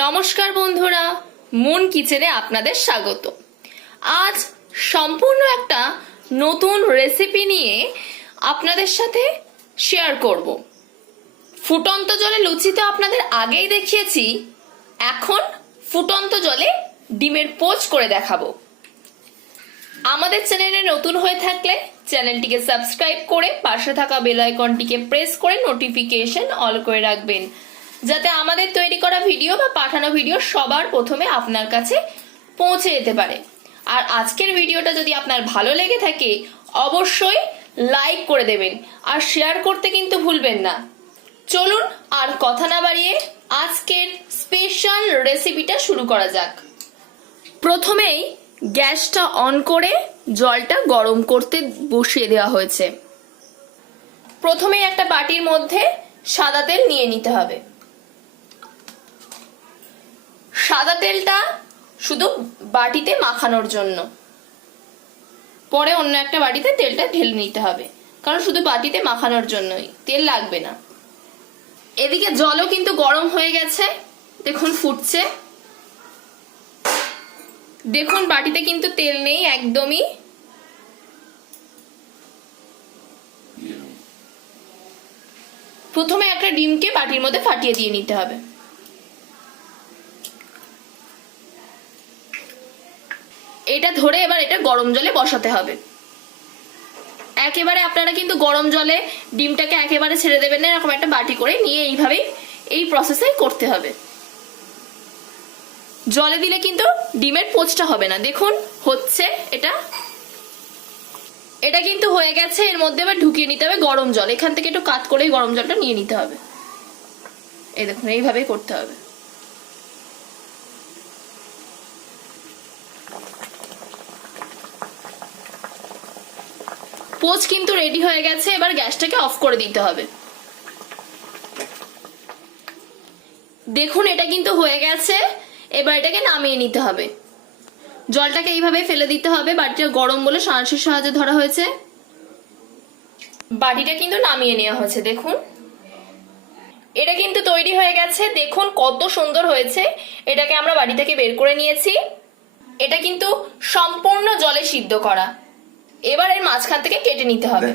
নমস্কার বন্ধুরা, মন কিচেনে আপনাদের স্বাগত। আজ সম্পূর্ণ একটা নতুন রেসিপি নিয়ে আপনাদের সাথে শেয়ার করব। ফুটন্ত জলে লুচি তো আপনাদের আগেই দেখিয়েছি, এখন ফুটন্ত জলে ডিমের পোচ করে দেখাবো। আমাদের চ্যানেলে নতুন হয়ে থাকলে চ্যানেলটিকে সাবস্ক্রাইব করে পাশে থাকা বেল আইকনটিকে প্রেস করে নোটিফিকেশন অল করে রাখবেন। যাতে আমাদের তৈরি করা ভিডিও বা পাঠানো ভিডিও সবার প্রথমে আপনার কাছে পৌঁছে যেতে পারে। আর আজকের ভিডিওটা যদি আপনার ভালো লেগে থাকে, অবশ্যই লাইক করে দেবেন আর শেয়ার করতে কিন্তু ভুলবেন না। চলুন আর কথা না বাড়িয়ে আজকের স্পেশাল রেসিপিটা শুরু করা যাক। প্রথমেই গ্যাসটা অন করে জলটা গরম করতে বসিয়ে দেওয়া হয়েছে। প্রথমে একটা বাটির মধ্যে সাদা তেল নিয়ে নিতে হবে। সাদা তেলটা শুধু বাটিতে মাখানোর জন্য। পরে অন্য একটা বাটিতে তেলটা ঢেলে নিতে হবে, কারণ শুধু বাটিতে মাখানোর জন্যই, তেল লাগবে না। এদিকে জলও কিন্তু গরম হয়ে গেছে, দেখুন ফুটছে। দেখুন বাটিতে কিন্তু তেল নেই, একদমই। প্রথমে একটা ডিমকে বাটির মধ্যে ফাটিয়ে দিয়ে নিতে হবে। এটা ধরে এবার এটা গরম জলে বসাতে হবে। একেবারে আপনারা কিন্তু গরম জলে ডিমটাকে একেবারে ছেড়ে দেবেন না, এরকম একটা বাটি করে নিয়ে এইভাবেই এই প্রসেসে করতে হবে। জলে দিলে কিন্তু ডিমের পোচটা হবে না। দেখুন, হচ্ছে এটা। এটা কিন্তু হয়ে গেছে, এর মধ্যে এবার ঢুকিয়ে নিতে হবে গরম জল। এখান থেকে একটু কাত করেই গরম জলটা নিয়ে নিতে হবে। এই দেখুন এইভাবেই করতে হবে। পোচ কিন্তু রেডি হয়ে গেছে, এবার গ্যাসটাকে অফ করে দিতে হবে। দেখুন, এটা কিন্তু হয়ে গেছে, এবার এটাকে নামিয়ে নিতে হবে। জলটাকে এইভাবে ফেলে দিতে হবে, বাটিটা গরম বলে সাঁড়শির সাহায্যে ধরা হয়েছে। বাটিটা কিন্তু নামিয়ে নেওয়া হয়েছে, দেখুন। এটা কিন্তু তৈরি হয়ে গেছে, দেখুন কত সুন্দর হয়েছে। এটাকে আমরা বাড়ি থেকে বের করে নিয়েছি। এটা কিন্তু সম্পূর্ণ জলে সিদ্ধ করা। এবার এর মাঝখান থেকে কেটে নিতে হবে।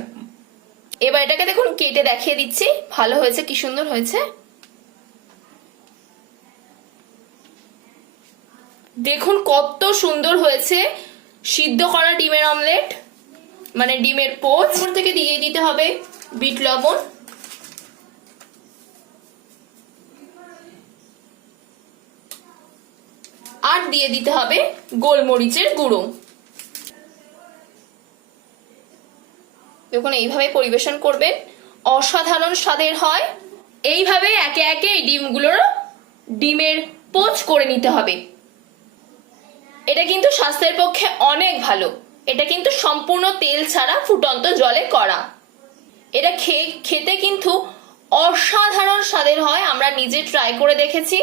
এবার এটাকে দেখুন কেটে দেখিয়ে দিচ্ছি। ভালো হয়েছে কি সুন্দর হয়েছে? দেখুন কত সুন্দর হয়েছে। সিদ্ধ করা ডিমের অমলেট মানে ডিমের পোচ। থেকে দিয়ে দিতে হবে বিট লবণ। আর দিয়ে দিতে হবে গোলমরিচের গুঁড়ো। দেখুন এইভাবে পরিবেশন করবেন। অসাধারণ স্বাদের হয়। এইভাবে একে একে এই ডিমগুলোর ডিমের পোচ করে নিতে হবে। এটা কিন্তু স্বাস্থ্যের পক্ষে অনেক ভালো। এটা কিন্তু সম্পূর্ণ তেল ছাড়া ফুটন্ত জলে করা। এটা খেয়ে খেতে কিন্তু অসাধারণ স্বাদের হয়, আমরা নিজে ট্রাই করে দেখেছি।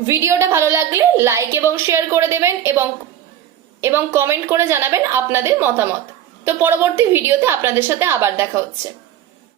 ভিডিওটা ভালো লাগলে লাইক এবং শেয়ার করে দেবেন এবং এবং কমেন্ট করে জানাবেন আপনাদের মতামত। তো পরবর্তী ভিডিওতে আপনাদের সাথে আবার দেখা হচ্ছে।